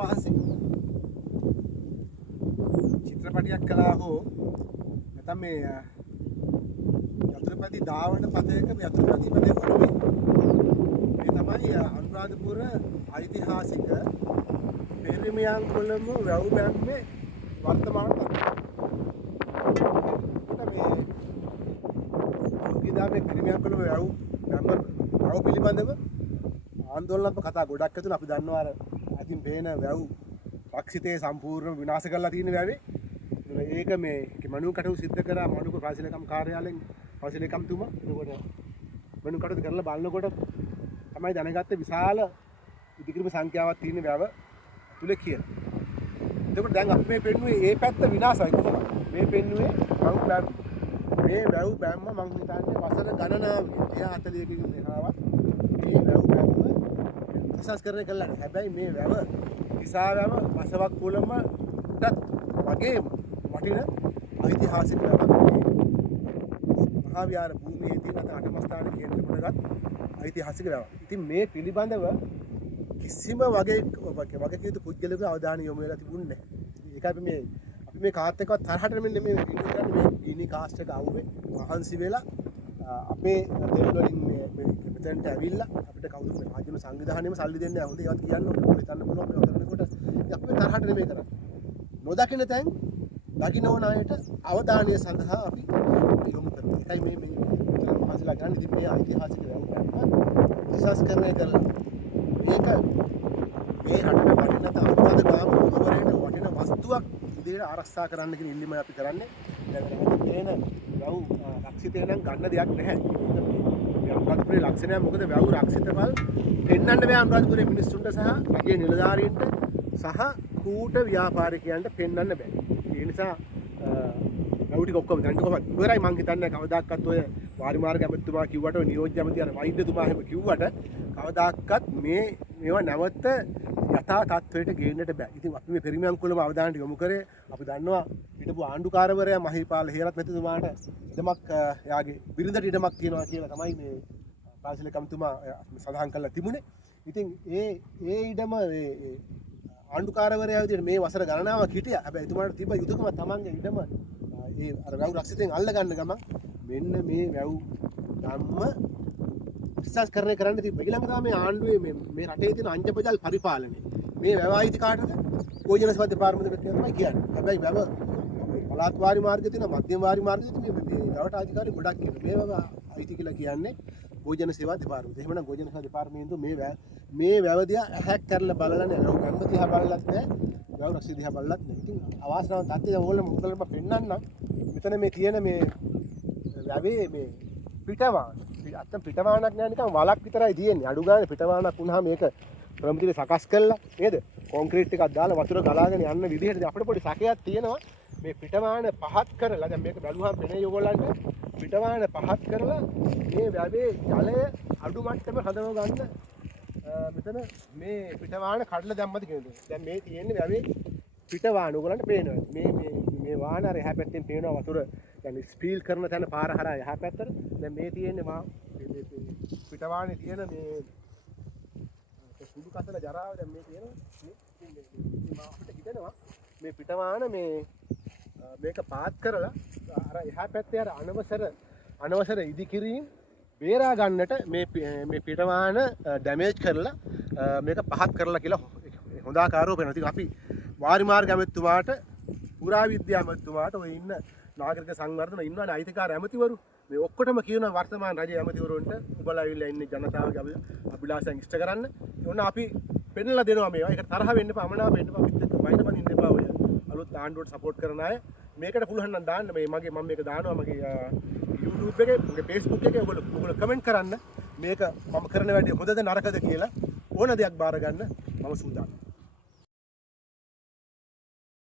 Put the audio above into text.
වහන්සේ චිත්‍රපටයක් කළා හෝ නැත්නම් මේ යතුරුපැදි ධාවන පදයක යතුරුපැදි පදයක නෙමෙයි. මේ තමයි අනුරාධපුර ඓතිහාසික පෙරමියන් කොළඹ වැව් බැම්මේ වර්තමාන තත්ත්වය. මේ පෙරමියන් කොළඹ වැව් බැම්ම පිළිබඳව ආందోලනාත්මක කතා ගොඩක් ඇතුළේ අපි දන්නවා අර අදින් පේන වැව් රක්ෂිතේ සම්පූර්ණ විනාශ කරලා තියෙන වැවේ. ඒක මේ මනු කටයුතු සිද්ධ කරා මනුක ප්‍රාසනිකම් කාර්යාලයෙන් ප්‍රාසනිකම්තුමා. එතකොට මනු කටයුතු කරලා බලනකොට තමයි දැනගත්තේ විශාල ඉදිකිරීම සංඛ්‍යාවක් තියෙන වැව තුල කියලා. එතකොට දැන් අපි මේ පෙන්නුවේ මේ පැත්ත විනාශයි කොහොමද? මේ පෙන්නුවේ මේ වැව් බැම්ම මං හිතන්නේ වසර ගණනාවකින් 40කින් එහාවත් මේ වැව් බැම්ම ප්‍රසංස්කරණය කළා. හැබැයි මේ වැව කිසා වැව වසවක් කුලමටත් වගේම වටින ඓතිහාසික වැවක්. මහා විහාර භූමියේ තියෙන අටම ස්ථාන කේන්ද්‍ර කොටගත් ඓතිහාසික වැවක්. ඉතින් මේ පිළිබඳව කිසිම වගකීම් පුද්ගලයෙකුගේ අවධානය යොමු වෙලා තිබුණේ නැහැ. ඒකයි අපි මේ කාත් එක්කවත් තරහට මෙන්න මේ වීඩියෝ කරන්නේ මේ ගිනි කාස්ට් එක ආවේ මහන්සි වෙලා අපේ තෙල් වලින් මේ මෙතනට ඇවිල්ලා අපිට කවුරුත් මේ ආජන සංවිධානයේම සල්ලි දෙන්නේ නැහැ. හොඳ ඒවත් කියන්න ඕනේ. හිතන්න පුළුවන් මේ කරනකොට අපි තරහට නෙමෙයි කරන්නේ. නොදකින්න තැන් දකින්න ඕන අයට අවධානය සඳහා අපි යොමු කරනවා. ඒකයි මේ මහන්සිලා ගන්න ඉතින් මේ ඓතිහාසික වැව් ප්‍රසංස්කරණය කරලා මේක මේ රටේ වටින අනුරාධ ගාම පුරවරයට වටින වස්තුවක් විදිහට ආරක්ෂා කරන්න කියන ඉල්ලීමයි අපි කරන්නේ. දැන් තේන වැව් රක්ෂිතේ නම් ගන්න දෙයක් නැහැ. මේ අනුරාධපුරේ ලක්ෂණය මොකද වැව් රක්ෂිතවල් පෙන්වන්න බෑ අනුරාධපුරේ මිනිස්සුන්ට සහ රජයේ නිලධාරීන්ට සහ කූට ව්‍යාපාරිකයන්ට පෙන්වන්න බෑ. ඒ නිසා වැව් ටික ඔක්කොම දැන් කොහොමද ඉවරයි මං හිතන්නේ කවදාකවත් ඔය වාරිමාර්ග ඇමතිතුමා කිව්වට ඔය නියෝජ්‍ය ඇමති අර වෛද්‍යතුමා එහෙම කිව්වට කවදාකවත් මේවා නැවත යථා තත්ත්වයට ගේන්නට බෑ. ඉතින් අපි මේ පෙරමියන් කුලම අවධානයට යොමු කරේ අපි දන්නවා හිටපු ආණ්ඩුකාරවරයා මහිපාල හේරත්නතුමාට ඉඩමක් එයාගේ බිරිඳට ඉඩමක් තියෙනවා කියලා තමයි මේ ප්‍රාසනිකම්තුමා සඳහන් කරලා තිබුණේ. ඉතින් ඒ ඉඩම ආණ්ඩුකාරවරයා විදිහට මේ වසර ගණනාවක් හිටියා. හැබැයි එතුමාට තිබ්බ යුතුයකම තමන්ගේ ඉඩම ඒ අර වැව් රක්ෂිතෙන් අල්ල ගන්න ගමන් මෙන්න මේ වැව් ධම්ම ප්‍රසංස්කරණය කරන්න තිබ්බ. ඊළඟ තමයි මේ ආණ්ඩුවේ මේ රටේ තියෙන අංජබජල් පරිපාලනය. මේ වැව අයිති කාටද? භෝජන සේවා දෙපාර්තමේන්තුවට තමයි කියන්නේ. හැබැයි වැව පළාත් වාරි මාර්ගයේ තියෙන මධ්‍යම වාරි මාර්ගයේ තියෙන මේ වැවට අධිකාරී ගොඩක් ඉන්නවා. මේ වැව අයිති කියලා කියන්නේ භෝජන සේවා දෙපාර්තමේන්තුව. එහෙමනම් භෝජන සේවා දෙපාර්තමේන්තුව මේ වැව දිහා ඇහැක් කරලා බලලා නැහැ. ගම්ම දිහා බලලත් නැහැ. වැව රක්ෂිත දිහා බලලත් නැහැ. ඉතින් අවාසනාවක් තත්ත්වය ඕගොල්ලෝ මොකදම පෙන්නන්න මෙතන මේ තියෙන මේ වැවේ මේ පිටවාන අත්තම් පිටවානක් නෑ නිකන් වලක් විතරයි තියෙන්නේ. අඩු ගානේ පිටවානක් වුණාම මේක ප්‍රමිතිය සකස් කළා නේද? කොන්ක්‍රීට් එකක් දාලා වතුර ගලාගෙන යන්න විදිහට අපිට පොඩි සැකයක් තියෙනවා. මේ පිටවාන පහත් කරලා දැන් මේක බැලුවාම පෙනේ ඔයගොල්ලන්ට පිටවාන පහත් කරලා මේ වැවේ ජලය අඩු මට්ටම හදව ගන්න මෙතන මේ පිටවාන කඩලා දැම්මද කියන්නේ. දැන් මේ තියෙන්නේ වැවේ පිටවාන ඔයගොල්ලන්ට පේනවා. මේ වාහන අර එහා පැත්තෙන් පේනවා වතුර දැන් ස්පීල් කරන තැන පාර හරහා එහා පැත්තට. දැන් මේ තියෙන්නේ පිටවානේ තියෙන මේ සුදු කසල ජරාව දැන් මේ තියෙනවා. මේ අපිට හිතෙනවා මේ පිටවාන මේක පාත් කරලා අර එහා පැත්තේ අර අනවසර ඉදිකිරීම බේරා ගන්නට මේ පිටවාන ඩැමේජ් කරලා මේක පහත් කරලා කියලා හොඳ ආකාරව වෙනවා. ඉතින් අපි වාරි මාර්ග ඇමතුමාට පුරාවිද්‍යා ඇමතුමාට ඔය ඉන්න නාගරික සංවර්ධන ඉන්නවනේ අයිතිකාර ඇමතිවරු මේ ඔක්කොටම කියන වර්තමාන රජයේ ඇමතිවරුන්ට ඔබලා ඇවිල්ලා ඉන්නේ ජනතාවගේ අභිලාෂයන් ඉෂ්ට කරන්න. ඕන අපි පෙන්නලා දෙනවා මේවා. ඒක තරහ වෙන්න එපා, අමනාප වෙන්න එපා, අපිත් එක්ක බයින බඳින්න එපා. ඔය අලුත් ආණ්ඩුවට සපෝට් කරන අය මේකට පුළුවන් නම් දාන්න. මම මේක දානවා මගේ YouTube එකේ, මගේ Facebook එකේ ඔයගොල්ලෝ කමෙන්ට් කරන්න. මේක මම කරන වැඩේ හොඳද නරකද කියලා ඕන දෙයක් බාර ගන්න මම සූදානම්.